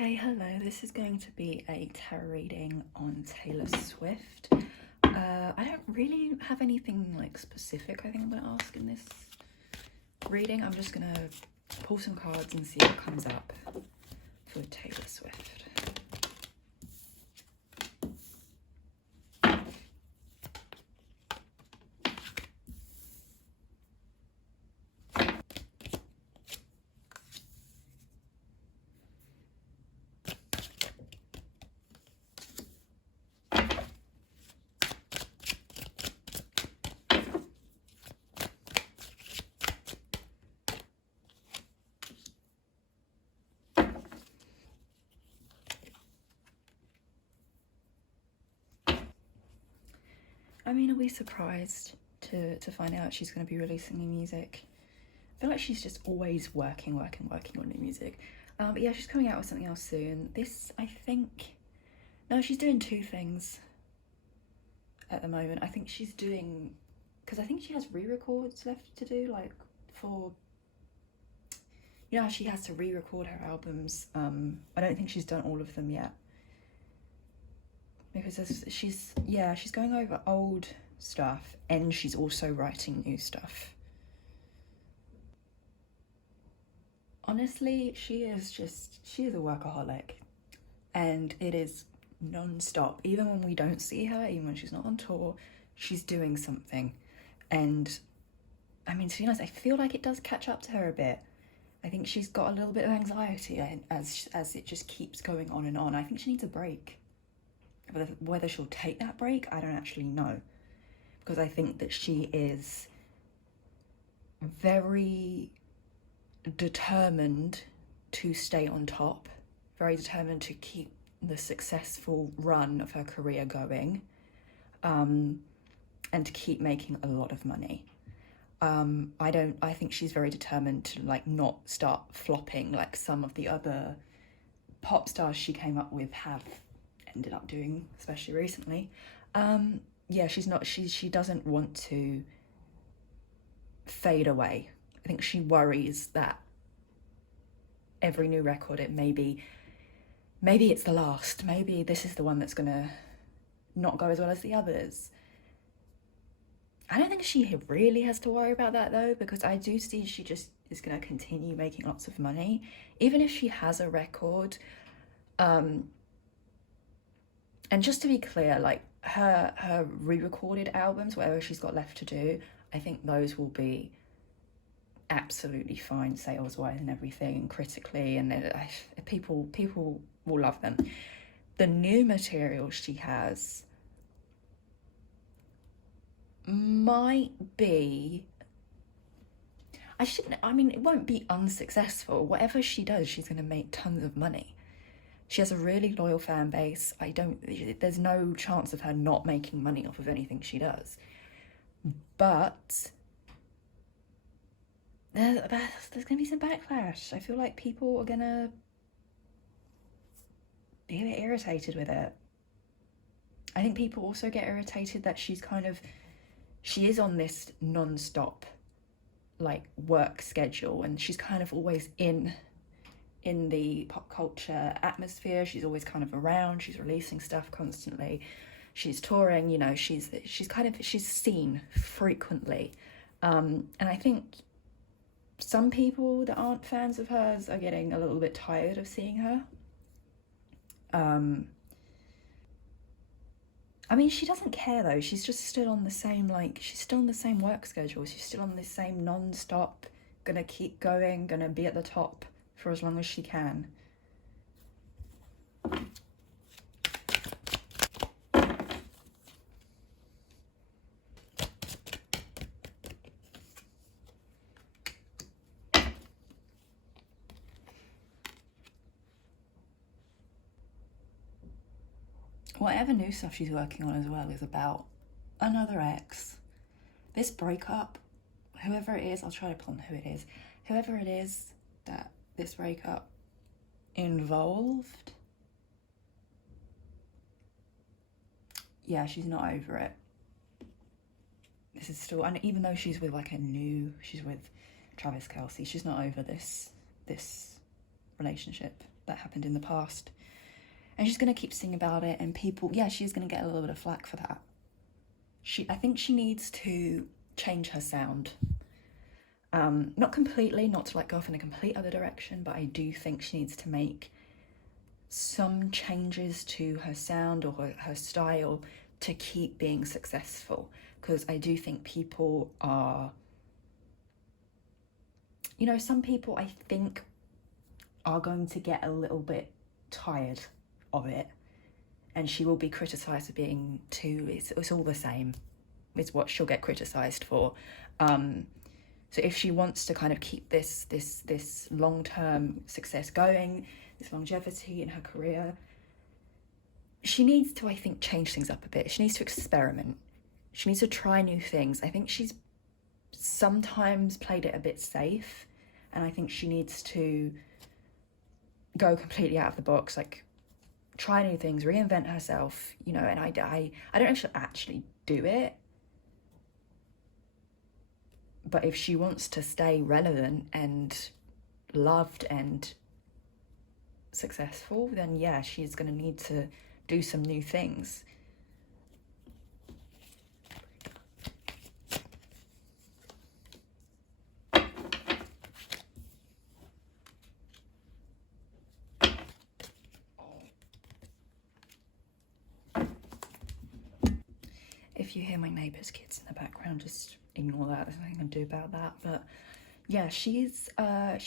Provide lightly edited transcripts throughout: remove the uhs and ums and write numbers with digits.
Okay, hello. This is going to be a tarot reading on Taylor Swift. I don't really have anything like specific I think I'm going to ask in this reading. I'm just going to pull some cards and see what comes up for Taylor Swift. I mean, are we surprised to find out she's going to be releasing new music? I feel like she's just always working on new music. But yeah, she's coming out with something else soon. This, I think... No, she's doing two things at the moment. I think she's doing... Because I think she has re-records left to do, like, for... You know how she has to re-record her albums? I don't think she's done all of them yet. Because she's going over old stuff and she's also writing new stuff. Honestly, she is a workaholic, and it is non-stop. Even when we don't see her, even when she's not on tour, she's doing something. And I mean, to be honest, I feel like it does catch up to her a bit. I think she's got a little bit of anxiety as it just keeps going on and on. I think she needs a break. Whether she'll take that break, I don't actually know, because I think that she is very determined to stay on top, very determined to keep the successful run of her career going, and to keep making a lot of money. I think she's very determined to like not start flopping like some of the other pop stars she came up with have ended up doing, especially recently. Yeah, she doesn't want to fade away. I think she worries that every new record, maybe it's the last, maybe this is the one that's gonna not go as well as the others. I don't think she really has to worry about that though, because I do see she just is gonna continue making lots of money, even if she has a record. And just to be clear, like her re-recorded albums, whatever she's got left to do, I think those will be absolutely fine sales-wise and everything, and critically, and people will love them. The new material she has might be... I mean, it won't be unsuccessful. Whatever she does, she's going to make tons of money. She has a really loyal fan base. There's no chance of her not making money off of anything she does. But there's going to be some backlash. I feel like people are going to be a bit irritated with it. I think people also get irritated that she is on this non-stop like work schedule, and she's kind of always in the pop culture atmosphere. She's always kind of around, she's releasing stuff constantly, she's touring, you know, she's seen frequently. And I think some people that aren't fans of hers are getting a little bit tired of seeing her. I mean, she doesn't care though. She's just still on the same, she's still on the same work schedule. She's still on the same non-stop, gonna keep going, gonna be at the top for as long as she can. Whatever new stuff she's working on as well is about another ex. This breakup, whoever it is, I'll try to pull on who it is. Whoever it is that this breakup involved, yeah, she's not over it. This is still, and even though she's with she's with Travis Kelce, she's not over this relationship that happened in the past. And she's going to keep singing about it, and people, yeah, she's going to get a little bit of flack for that. I think she needs to change her sound. Not completely, not to like go off in a complete other direction, but I do think she needs to make some changes to her sound or her style to keep being successful. Because I do think people are, you know, some people I think are going to get a little bit tired of it, and she will be criticised for being too, it's all the same, is what she'll get criticised for. So if she wants to kind of keep this long-term success going, this longevity in her career, she needs to, I think, change things up a bit. She needs to experiment. She needs to try new things. I think she's sometimes played it a bit safe, and I think she needs to go completely out of the box, like try new things, reinvent herself, you know. And I don't know if she'll actually do it, but if she wants to stay relevant and loved and successful, then yeah, she's going to need to do some new things. If you hear my neighbour's kids in the background, just ignore that. There's nothing I can do about that. But yeah, she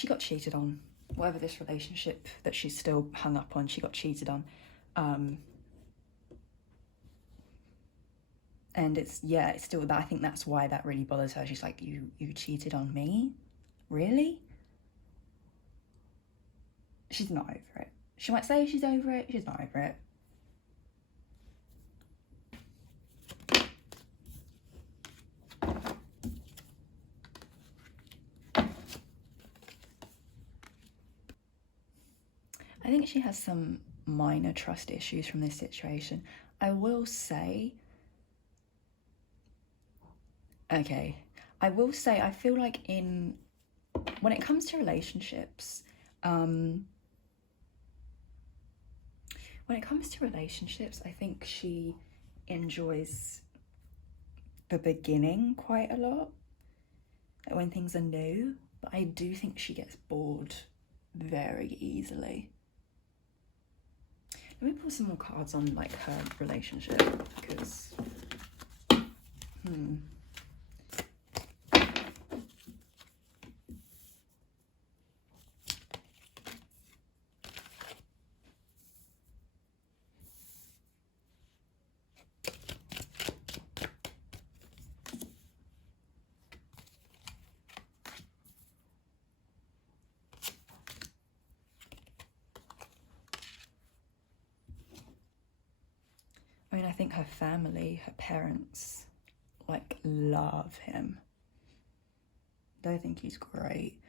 got cheated on. Whatever this relationship that she's still hung up on, she got cheated on. And it's still that. I think that's why that really bothers her. She's like, you cheated on me? Really? She's not over it. She might say she's over it, she's not over it. I think she has some minor trust issues from this situation. I will say, I feel like when it comes to relationships, I think she enjoys the beginning quite a lot, like when things are new, but I do think she gets bored very easily. Let me pull some more cards on like her relationship, because I mean, I think her family, her parents, like, love him. They think he's great.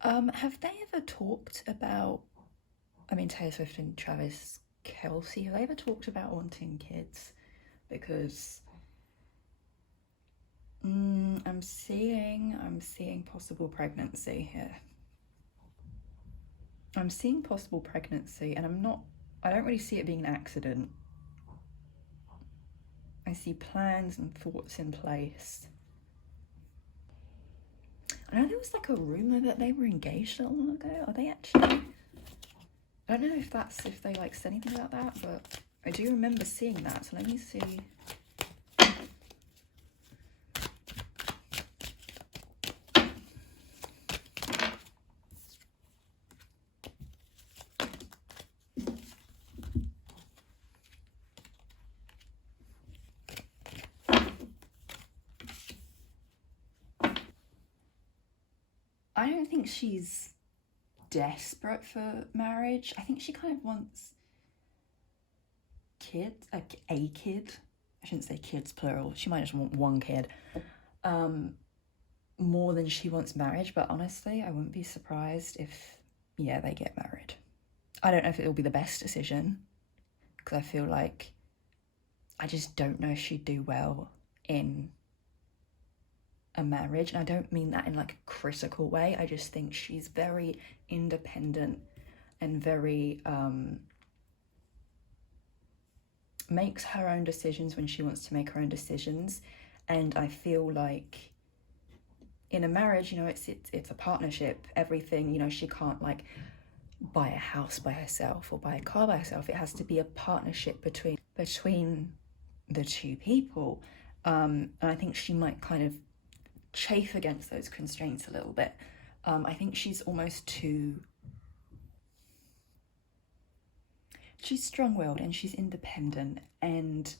Have they ever talked about, I mean, Taylor Swift and Travis Kelce, have they ever talked about wanting kids? Because I'm seeing possible pregnancy here. I'm seeing possible pregnancy, and I don't really see it being an accident. I see plans and thoughts in place. I know there was like a rumour that they were engaged a long ago. Are they actually? I don't know if they like said anything about that, but I do remember seeing that. So let me see. I don't think she's desperate for marriage. I think she kind of wants kids, like a kid. I shouldn't say kids plural. She might just want one kid. More than she wants marriage, but honestly, I wouldn't be surprised if, yeah, they get married. I don't know if it'll be the best decision, because I feel like I just don't know if she'd do well in a marriage. And I don't mean that in like a critical way. I just think she's very independent and very makes her own decisions when she wants to make her own decisions. And I feel like in a marriage, you know, it's a partnership. Everything, you know, she can't like buy a house by herself or buy a car by herself. It has to be a partnership between the two people. And I think she might kind of chafe against those constraints a little bit. I think she's almost too... She's strong-willed and she's independent, and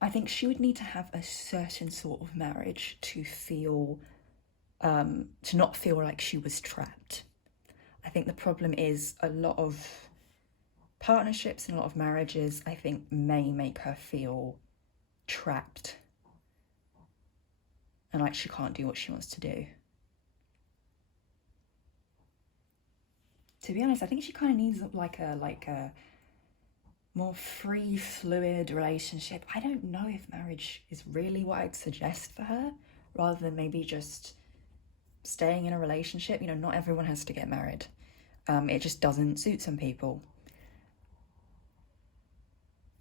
I think she would need to have a certain sort of marriage to feel, to not feel like she was trapped. I think the problem is a lot of partnerships and a lot of marriages, I think, may make her feel trapped and like she can't do what she wants to do. To be honest, I think she kind of needs like a more free, fluid relationship. I don't know if marriage is really what I'd suggest for her, rather than maybe just staying in a relationship. You know, not everyone has to get married. It just doesn't suit some people.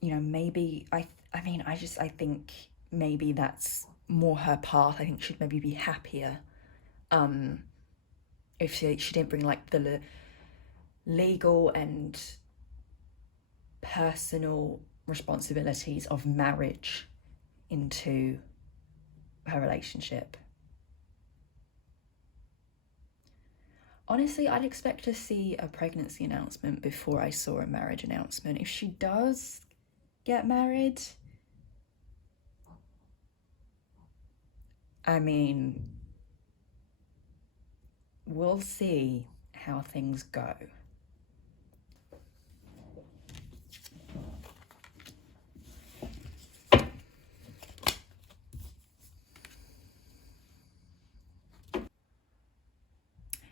You know, maybe, I think maybe that's more her path. I think she'd maybe be happier if she didn't bring like the legal and personal responsibilities of marriage into her relationship. Honestly, I'd expect to see a pregnancy announcement before I saw a marriage announcement. If she does get married, I mean, we'll see how things go.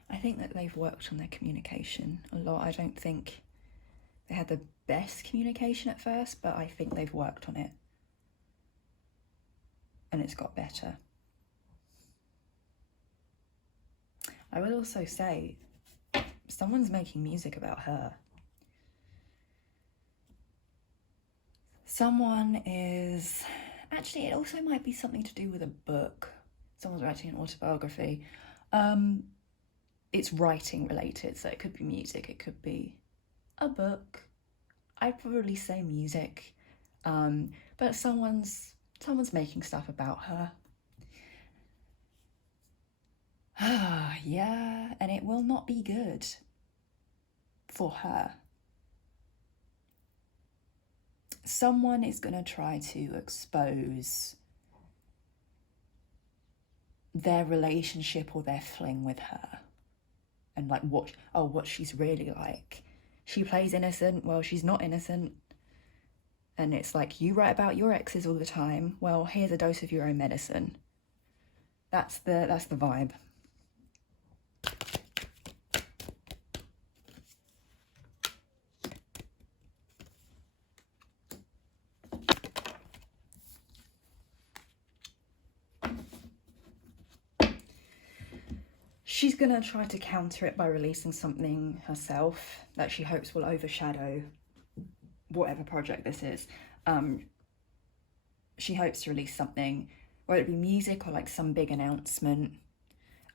I think that they've worked on their communication a lot. I don't think they had the best communication at first, but I think they've worked on it and it's got better. I will also say, someone's making music about her. Someone is... Actually, it also might be something to do with a book. Someone's writing an autobiography. It's writing related, so it could be music, it could be a book. I'd probably say music, but someone's making stuff about her. Yeah, and it will not be good for her. Someone is going to try to expose their relationship or their fling with her, and like what she's really like. She plays innocent, well, she's not innocent. And it's like, you write about your exes all the time, well, here's a dose of your own medicine. That's the vibe. She's gonna try to counter it by releasing something herself that she hopes will overshadow whatever project this is. She hopes to release something, whether it be music or like some big announcement,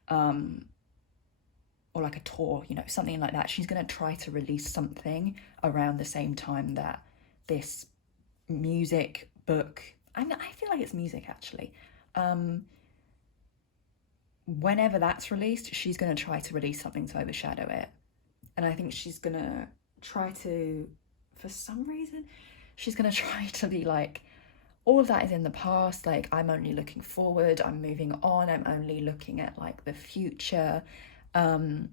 or like a tour, you know, something like that. She's gonna try to release something around the same time that this music book, I feel like it's music actually, whenever that's released, she's going to try to release something to overshadow it. And I think she's going to try to, for some reason, she's going to try to be like, all of that is in the past, like, I'm only looking forward, I'm moving on, I'm only looking at like the future, I'm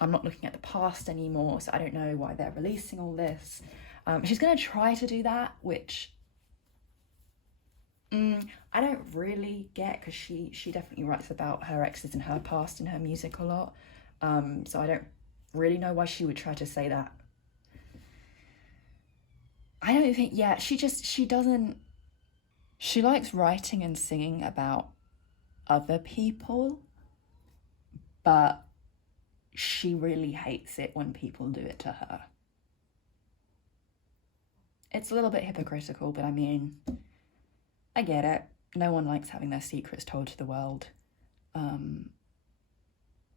not looking at the past anymore, so I don't know why they're releasing all this. She's going to try to do that, which I don't really get, because she definitely writes about her exes and her past in her music a lot. So I don't really know why she would try to say that. I don't think, yeah, she likes writing and singing about other people, but she really hates it when people do it to her. It's a little bit hypocritical, but I mean, I get it. No one likes having their secrets told to the world.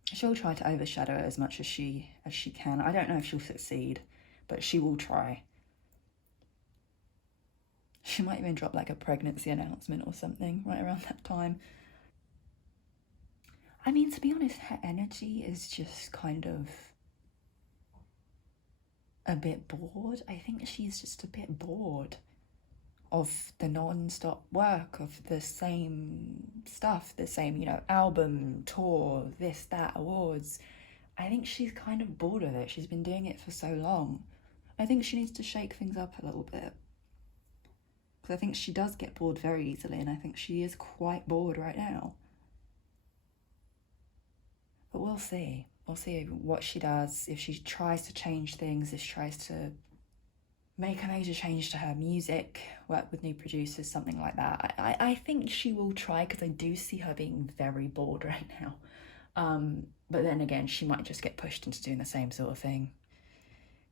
She'll try to overshadow it as much as she can. I don't know if she'll succeed, but she will try. She might even drop like a pregnancy announcement or something right around that time. I mean, to be honest, her energy is just kind of a bit bored. I think she's just a bit bored of the non-stop work, of the same stuff, the same, album, tour, this, that, awards. I think she's kind of bored of it. She's been doing it for so long. I think she needs to shake things up a little bit. Because I think she does get bored very easily, and I think she is quite bored right now. But we'll see. We'll see what she does, if she tries to change things, if she tries to make a major change to her music, work with new producers, something like that. I think she will try, because I do see her being very bored right now. But then again, she might just get pushed into doing the same sort of thing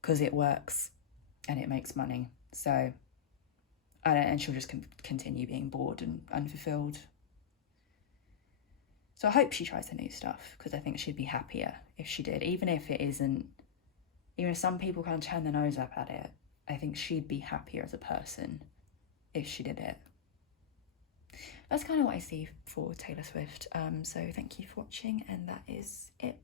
because it works and it makes money. So, and she'll just continue being bored and unfulfilled. So I hope she tries her new stuff, because I think she'd be happier if she did, even if it isn't, even if some people kind of turn their nose up at it. I think she'd be happier as a person if she did it. That's kind of what I see for Taylor Swift. So thank you for watching, and that is it.